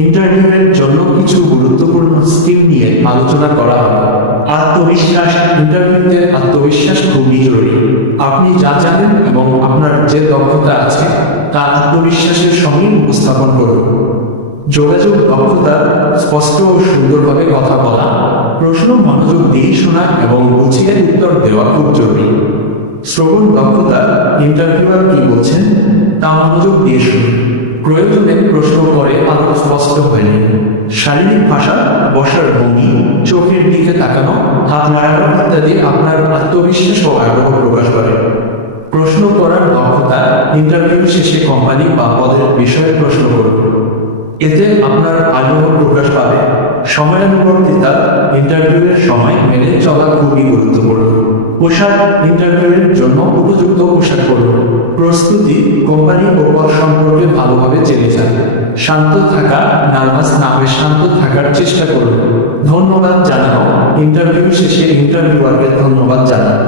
ইন্টারভিউয়ের জন্য কিছু গুরুত্বপূর্ণ স্কিল নিয়ে আলোচনা করা হবে। আত্মবিশ্বাস, ইন্টারভিউতে আত্মবিশ্বাস খুবই জরুরি। আপনি যা জানেন এবং আপনার যে দক্ষতা আছে, তা আত্মবিশ্বাসের সঙ্গে উপস্থাপন করুন। যোগাযোগ দক্ষতা স্পষ্ট ও সুন্দরভাবে কথা বলা, প্রশ্ন মনোযোগ দিয়ে শোনা এবং গুছিয়ে উত্তর দেওয়া খুব জরুরি। শ্রবণ দক্ষতা, ইন্টারভিউয়ার কি বলছেন, তা মনোযোগ দিয়ে শুনুন। প্রয়োজনে প্রশ্ন করে শারীরিক ভাষা বসার ভঙ্গি, চোখের দিকে তাকানো, হাত নাড়ানো ইত্যাদি আপনার আত্মবিশ্বাস ও আগ্রহ প্রকাশ করে। প্রশ্ন করার দক্ষতা ইন্টারভিউ শেষে কোম্পানি বা পদের বিষয়ে প্রশ্ন করুন এতে আপনার আগ্রহ প্রকাশ পাবে। সময়ানুবর্তিতা ইন্টারভিউয়ের সময় মেনে চলা খুবই গুরুত্বপূর্ণ। পোশাক ইন্টারভিউয়ের জন্য উপযুক্ত পোশাক করুন প্রস্তুতি কোম্পানি ও সম্পর্কে ভালোভাবে জেনে যান। শান্ত থাকা, নার্ভাস না হয়ে শান্ত থাকার চেষ্টা করুন। ধন্যবাদ জানাও। ইন্টারভিউ শেষে ইন্টারভিউয়ারকে ধন্যবাদ জানান।